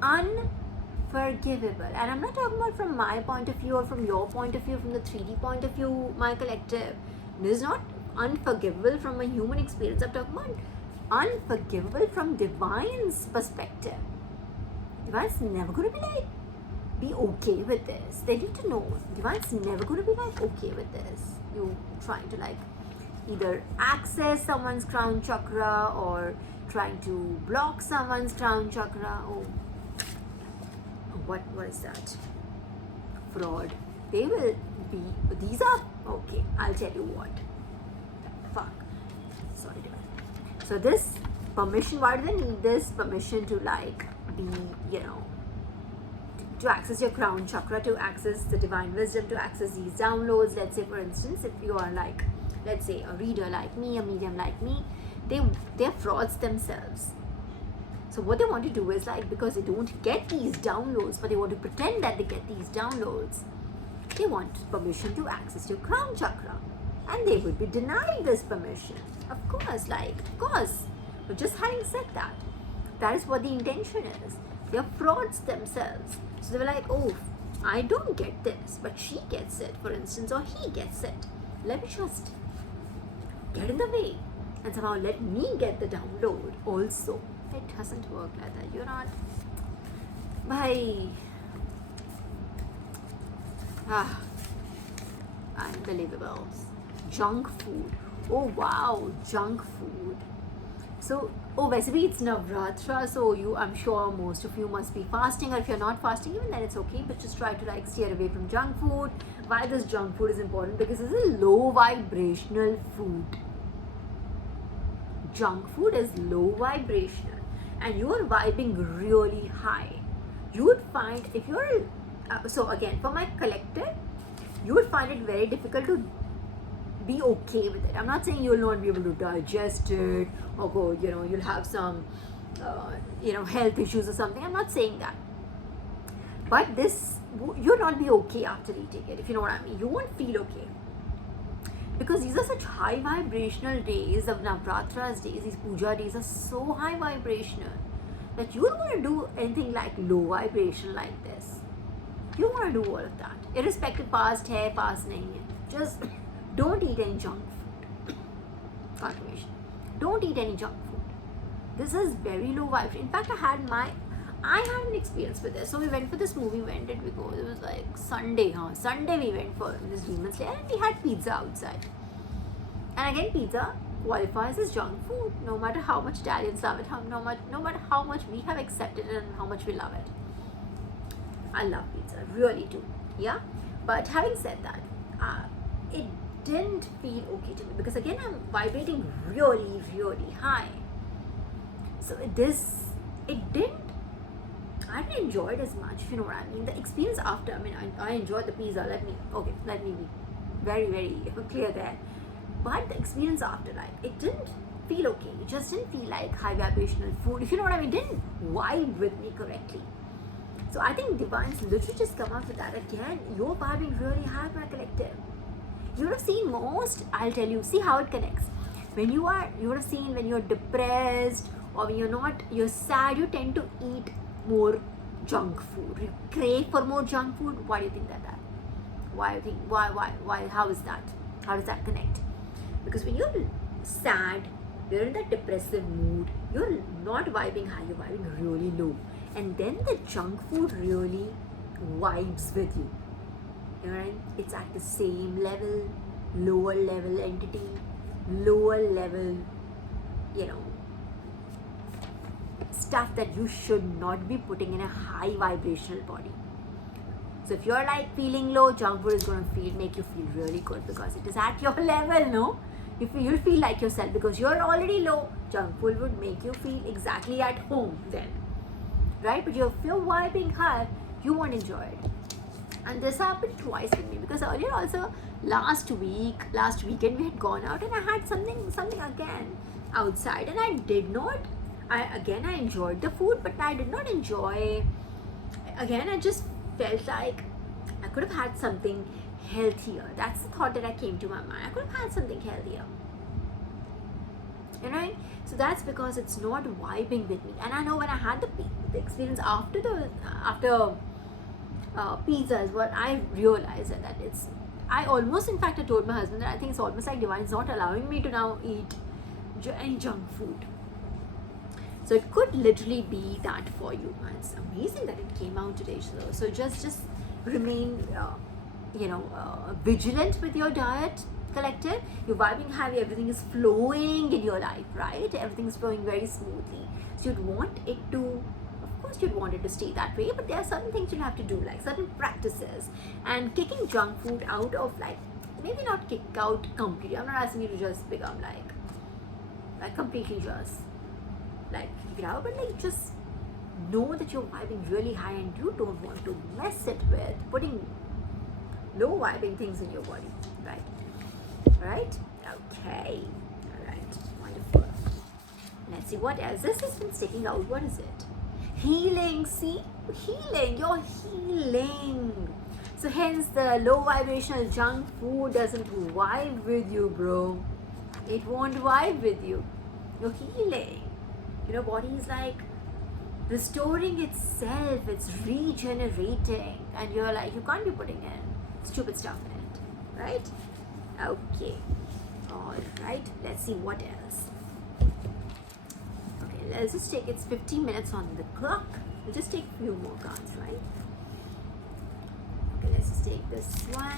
Unforgivable. And I'm not talking about from my point of view or from your point of view, from the 3D point of view, my collective. This is not unforgivable from a human experience. I'm talking about unforgivable from divine's perspective. Divine's never going to be okay with this. They need to know. Divine's never going to be like okay with this. You trying to like either access someone's crown chakra or trying to block someone's crown chakra. Oh, what is that? Fraud. They will be. These are okay. I'll tell you what. Fuck. Sorry, Divine. So this permission. Why do they need this permission to like be, to access your crown chakra, to access the divine wisdom, to access these downloads? Let's say, for instance, if you are like, let's say, a reader like me, a medium like me, they're frauds themselves. So what they want to do is like, because they don't get these downloads, but they want to pretend that they get these downloads, they want permission to access your crown chakra. And they would be denied this permission. Of course. But just having said that, that is what the intention is. They are frauds themselves. So they were like, oh, I don't get this, but she gets it, for instance, or he gets it. Let me just get in the way and somehow let me get the download also. It doesn't work like that. You're not. Unbelievable. Junk food. Oh wow, junk food. So, basically it's Navratra, so I'm sure most of you must be fasting, or if you're not fasting, even then it's okay, but just try to like steer away from junk food. Why this junk food is important? Because it's a low vibrational food. Junk food is low vibrational, and you are vibing really high. You would find, if you're, so again, for my collective, you would find it very difficult to be okay with it. I'm not saying you'll not be able to digest it, or go, you'll have some, health issues or something. I'm not saying that. But you'll not be okay after eating it, if you know what I mean. You won't feel okay. Because these are such high vibrational days, of Navratras days, these puja days are so high vibrational that you don't want to do anything like low vibration like this. You don't want to do all of that. Irrespective past hai, past nahi hai. Just don't eat any junk food. Confirmation. Don't eat any junk food. This is very low vibration. In fact, I had an experience with this. So we went for this movie. When did we go? It was like Sunday, Sunday we went for this Demon Slayer, and we had pizza outside. And again, pizza qualifies as junk food, no matter how much Italians love it, no matter how much we have accepted it and how much we love it. I love pizza, really do. Yeah. But having said that, it didn't feel okay to me, because again, I'm vibrating really, really high. So I didn't enjoy it as much, if you know what I mean. The experience after, I enjoyed the pizza, let me be very, very clear there. But the experience after, like, it didn't feel okay. It just didn't feel like high vibrational food, if you know what I mean. It didn't vibe with me correctly. So I think Divine's literally just come out with that. Again, you're vibing really high, my collective. You would have seen most, I'll tell you, see how it connects. You would have seen when you're depressed, or when you're sad, you tend to eat more junk food. You crave for more junk food. Why do you think that? Why, how is that? How does that connect? Because when you're sad, you're in that depressive mood, you're not vibing high, you're vibing really low. And then the junk food really vibes with you. You know what I mean? It's at the same level, lower level entity, lower level, stuff that you should not be putting in a high vibrational body. So if you're like feeling low, junk food is going to make you feel really good, because it is at your level, no? You'll feel like yourself, because you're already low. Junk food would make you feel exactly at home then, right? But if you're vibing high, you won't enjoy it. And this happened twice with me, because earlier also, last weekend we had gone out, and I had something again outside, and I enjoyed the food, but I did not enjoy, again, I just felt like I could have had something healthier. That's the thought that I came to my mind. I could have had something healthier. Right? So that's because it's not vibing with me. And I know when I had the experience after pizza is what I realized that I told my husband that I think it's almost like Divine's not allowing me to now eat any junk food. So it could literally be that for you. And it's amazing that it came out today. So just remain, vigilant with your diet, collective. You're vibing heavy. Everything is flowing in your life, right? Everything is flowing very smoothly. So you'd want it to stay that way. But there are certain things you'll have to do, like certain practices. And kicking junk food out of, like, maybe not kick out completely. I'm not asking you to just become like completely just like kick it out, but like just know that you're vibing really high and you don't want to mess it with putting low vibing things in your body, right? Okay, all right, wonderful. Let's see what else. This has been sticking out. What is it? Healing. See? Healing. You're healing. So hence the low vibrational junk food doesn't vibe with you, bro. It won't vibe with you. You're healing. Body is like restoring itself. It's regenerating. And you're like, you can't be putting in stupid stuff in it. Right? Okay. Alright. Let's see what else. Okay, let's just take, it's 15 minutes on the clock. We'll just take a few more cards, right? Okay, let's just take this one.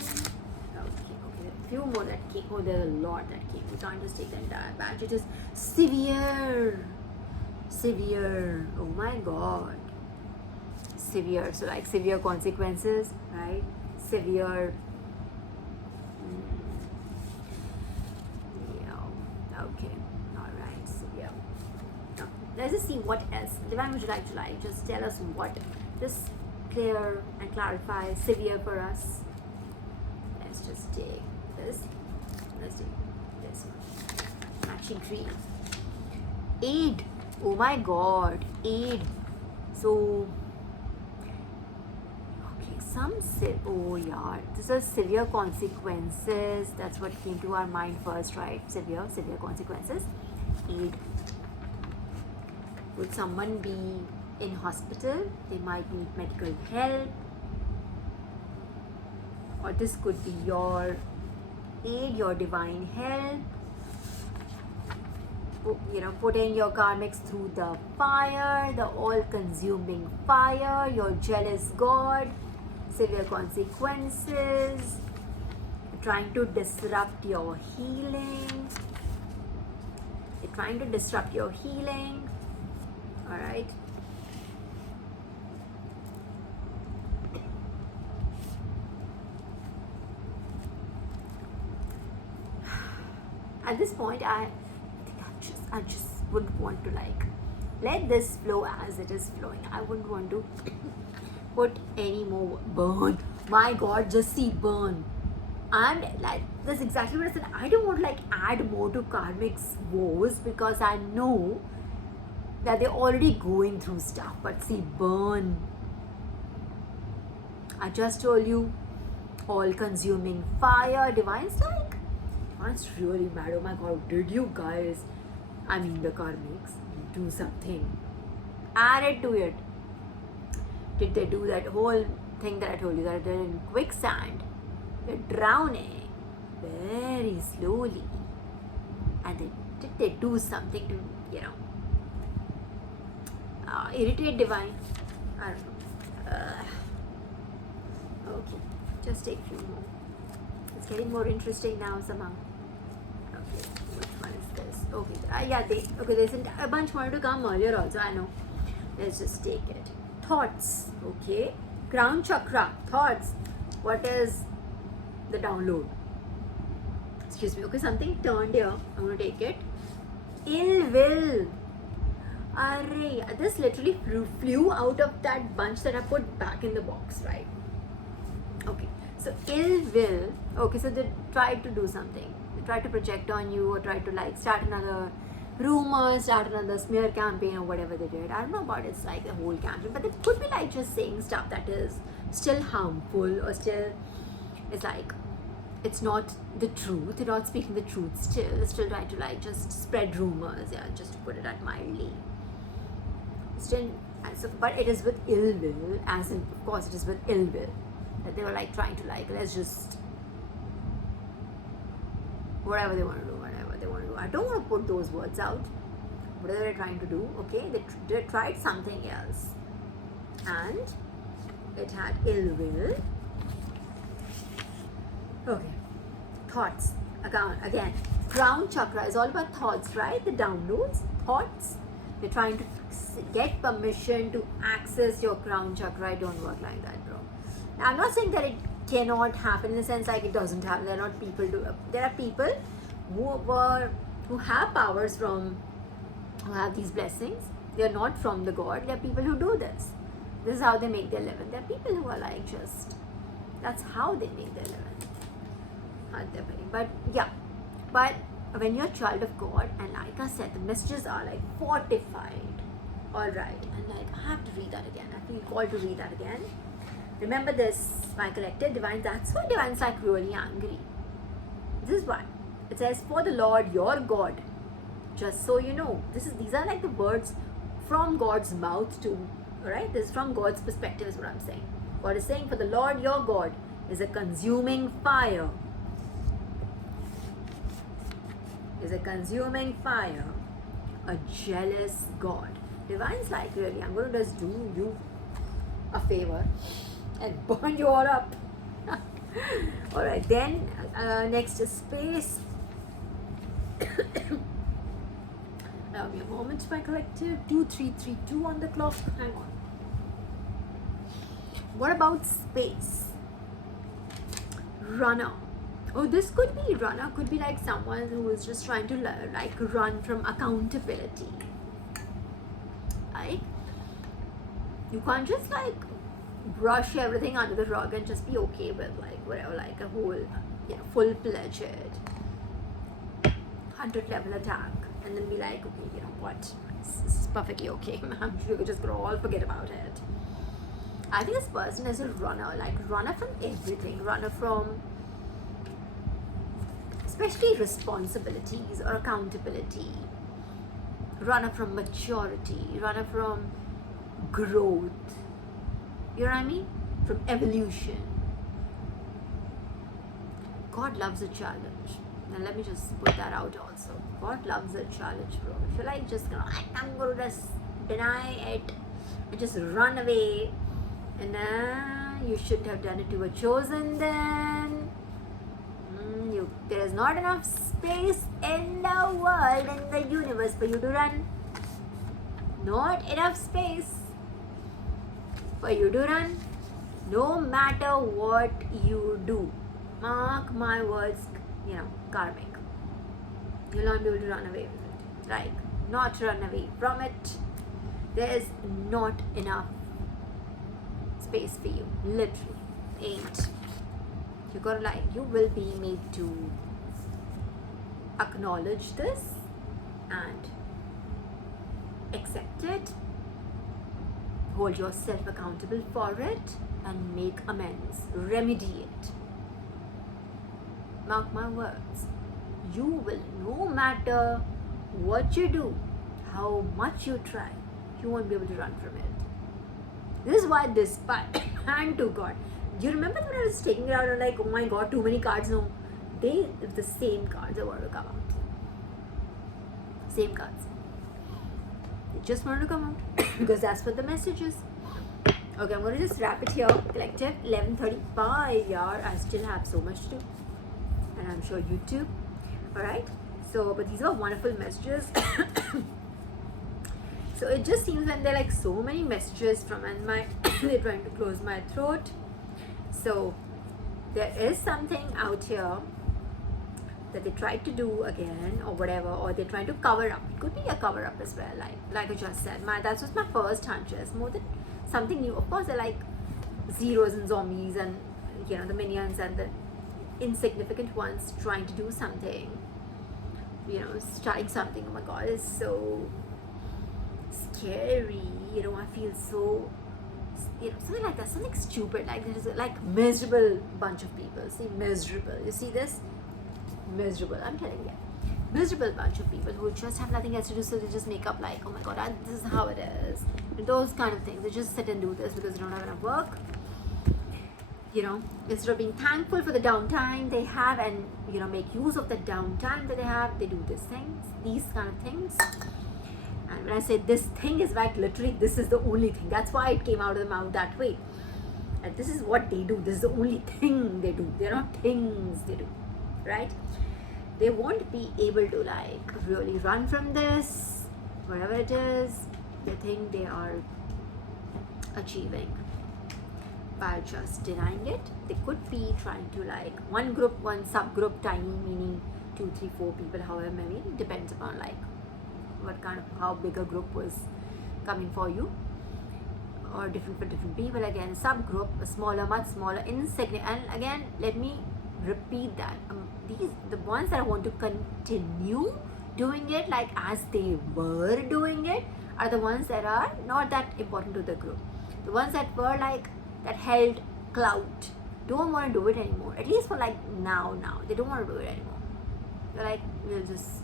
Okay, a few more that came. Oh, there are a lot that came. We can't just take the entire batch. It is severe. Severe. Oh my god. Severe. So like severe consequences, right? Severe. Yeah. Okay. Alright. Severe. Now, let's just see what else. Divine, would you like to just tell us what this clear and clarify severe for us? Let's just take this. Let's take this one. Matching tree. Aid. Oh my god. Aid. So okay, oh yeah, these are severe consequences. That's what came to our mind first, right? Severe consequences. Aid. Would someone be in hospital? They might need medical help, or this could be your aid, your divine help. Putting your karmics through the fire, the all-consuming fire, your jealous god, severe consequences, trying to disrupt your healing. They're trying to disrupt your healing. All right. At this point, I just wouldn't want to let this flow as it is flowing. I wouldn't want to put any more burn. My god, just see burn. And that's exactly what I said. I don't want to add more to karmic's woes because I know that they're already going through stuff. But see, burn. I just told you, all-consuming fire. Divine's Divine's really mad. Oh my god, did you guys, the karmics, do something? Added to it. Did they do that whole thing that I told you, that they're in quicksand? They're drowning very slowly. And did they do something to, irritate Divine? I don't know. Okay, just take a few more. It's getting more interesting now somehow. Okay, which one is this? Okay, there's a bunch wanted to come earlier also, I know. Let's just take it. Thoughts, okay. Crown chakra, thoughts. What is the download? Excuse me, okay, something turned here. I'm going to take it. Ill will. Array, this literally flew out of that bunch that I put back in the box, right? Okay, so ill will. Okay, so they tried to do something. They tried to project on you or tried to start another rumor, start another smear campaign or whatever they did. I don't know about it's the whole campaign, but it could be just saying stuff that is still harmful or still is it's not the truth. They're not speaking the truth still trying to just spread rumors, just to put it at mildly. Still, but it is with ill will, as in, of course, it is with ill will that they were trying to let's just whatever they want to do. I don't want to put those words out. Whatever they're trying to do, okay, they tried something else, and it had ill will. Okay, thoughts. Again, crown chakra is all about thoughts, right? The downloads, thoughts. They're trying to get permission to access your crown chakra. It don't work like that, bro. Now, I'm not saying that it cannot happen in the sense it doesn't happen. There are people who have powers who have these blessings. They are not from the God. There are people who do this. This is how they make their living. There are people who are that's how they make their living. But when you're a child of God, and like I said, the messages are like fortified. Alright, and like I have to read that again. I feel called to read that again. Remember this, my collective divine. That's why divine's like really angry. This is why. It says, for the Lord your God. Just so you know, these are like the words from God's mouth too. Alright? This is from God's perspective is what I'm saying. God is saying, for the Lord your God is a consuming fire. Is a consuming fire. A jealous God. Divine's like, really, I'm going to just do you a favor and burn you all up. Alright, then next is space. Allow me a moment, my collective. 2332 on the clock. Hang on. What about space? Runner. Oh, this could be runner. Could be like someone who is just trying to like run from accountability. Like, you can't just like brush everything under the rug and just be okay with like whatever, like a whole, full-fledged 100 level attack, and then be like, okay, you know what, this is perfectly okay. I'm sure we're just gonna all forget about it. I think this person is a runner, like runner from everything, runner from especially responsibilities or accountability, runner from maturity, runner from growth, you know what I mean? From evolution. God loves a challenge. Now let me just put that out also. God loves a challenge, bro. If you're like just gonna, I'm gonna just deny it and just run away, and you shouldn't have done it. You were chosen then. There is not enough space in the world, in the universe for you to run. Not enough space for you to run. No matter what you do, mark my words, karmic. You'll not be able to run away with it. Like, not run away from it. There is not enough space for you. Literally. Ain't. You will be made to acknowledge this and accept it, hold yourself accountable for it, and make amends, remedy it. Mark my words, you will, no matter what you do, how much you try, you won't be able to run from it. This is why this hand to God. You remember when I was taking it out and like, oh my God, too many cards? No, the same cards are going to come out. Same cards. They just wanted to come out because that's what the message is. Okay, I'm going to just wrap it here. Collective, 11:35. Yeah, I still have so much to do, and I'm sure you too. Alright, so but these are wonderful messages. So it just seems when there are like so many messages from, and they're trying to close my throat. So there is something out here that they tried to do again or whatever, or they're trying to cover up. It could be a cover up as well, like I just said. That was my first hunch. It's more than something new. Of course, they're like zeros and zombies and the minions and the insignificant ones trying to do something. Starting something. Oh my God, it's so scary. I feel so. Something like that, something stupid, like there's like miserable bunch of people. See, miserable. You see this? Miserable. I'm telling you, miserable bunch of people who just have nothing else to do, so they just make up like, oh my God, this is how it is. And those kind of things. They just sit and do this because they don't have enough work. Instead of being thankful for the downtime they have and make use of the downtime that they have, they do these kind of things. And when I say this thing is like literally, this is the only thing. That's why it came out of the mouth that way. And this is what they do. This is the only thing they do. They're not things they do, right? They won't be able to like really run from this, whatever it is, they think they are achieving by just denying it. They could be trying to like one group, one subgroup, tiny, meaning 2, 3, 4 people, however many, depends upon like what kind of, how big a group was coming for you, or different for different people. Again, subgroup, a smaller, much smaller, insignificant. And again, let me repeat that, the ones that want to continue doing it like as they were doing it are the ones that are not that important to the group. The ones that were like that held clout don't want to do it anymore, at least for like now they don't want to do it anymore. They're like, we'll just,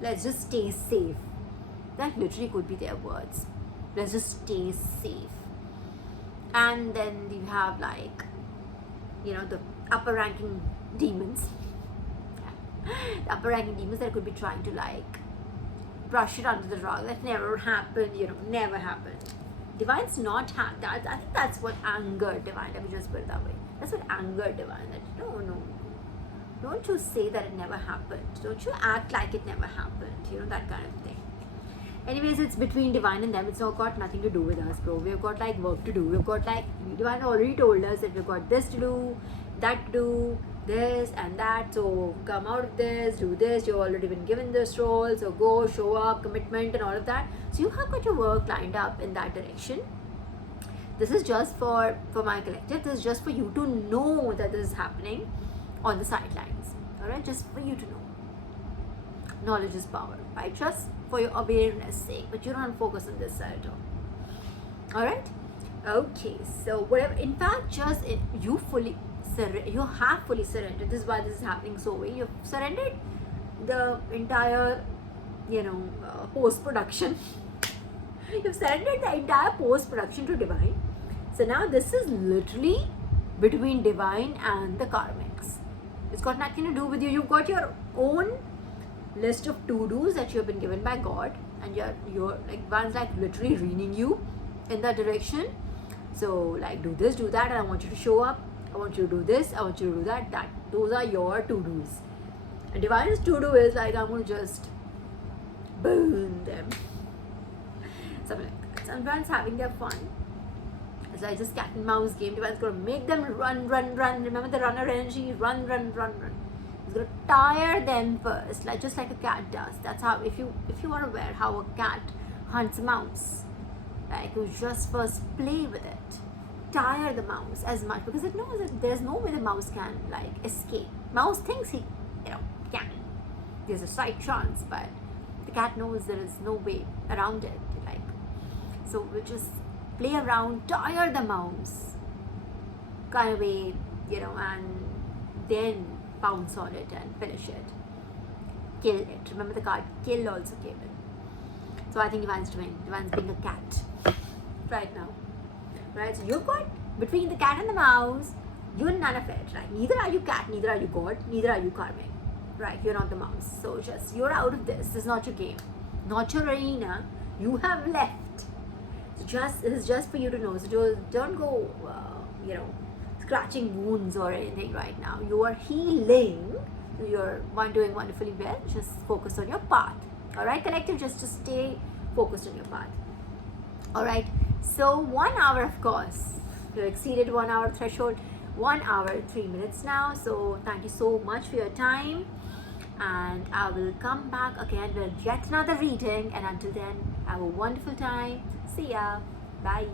let's just stay safe. That literally could be their words. Let's just stay safe. And then you have like, the upper ranking demons. The upper ranking demons that could be trying to like brush it under the rug. That never happened, never happened. Divine's not that. I think that's what angered Divine. Let me just put it that way. That's what angered Divine. That no. Don't you say that it never happened. Don't you act like it never happened. That kind of thing. Anyways, it's between Divine and them. It's not got nothing to do with us, bro. We've got like work to do. We've got like, Divine already told us that we've got this to do, that to do, this and that. So come out of this, do this. You've already been given this role. So go, show up, commitment and all of that. So you have got your work lined up in that direction. This is just for my collective. This is just for you to know that this is happening on the sidelines. Alright, just for you to know. Knowledge is power, right? Just for your awareness sake, but you don't focus on this side at all. Alright? Okay, so whatever, in fact, just you have fully surrendered. This is why this is happening so way. You've surrendered the entire, post-production. You've surrendered the entire post-production to Divine. So now this is literally between Divine and the karmics. It's got nothing to do with you. You've got your own list of to-dos that you have been given by God, and you're like, one's like literally reading you in that direction. So like, do this, do that, and I want you to show up. I want you to do this, I want you to do that. Those are your to-dos. And Divine's to-do is like, I'm going to just burn them. Something like that. Sometimes having their fun. It's like just cat and mouse game. Divine's going to make them run. Remember the runner energy? Run. It's going to tire them first, just like a cat does. That's how, if you are aware how a cat hunts a mouse, like you just first play with it. Tire the mouse as much, because it knows that there's no way the mouse can like escape. Mouse thinks he can. There's a slight chance, but the cat knows there is no way around it. Like, so we just play around, tire the mouse kind of way, and then pounce on it and finish it. Kill it. Remember the card kill also came in. So I think Divine's being a cat right now. Right, so you've got between the cat and the mouse, you're none of it, right? Neither are you cat, neither are you God, neither are you karmic, right? You're not the mouse. So just, you're out of this. This is not your game, not your arena. You have left. So this is just for you to know. So don't go, scratching wounds or anything right now. You are healing. You're doing wonderfully well. Just focus on your path. All right, collective, just to stay focused on your path. All right. So 1 hour, of course, you exceeded 1 hour threshold. 1 hour 3 minutes now. So thank you so much for your time, and I will come back again with yet another reading. And until then, have a wonderful time. See ya. Bye.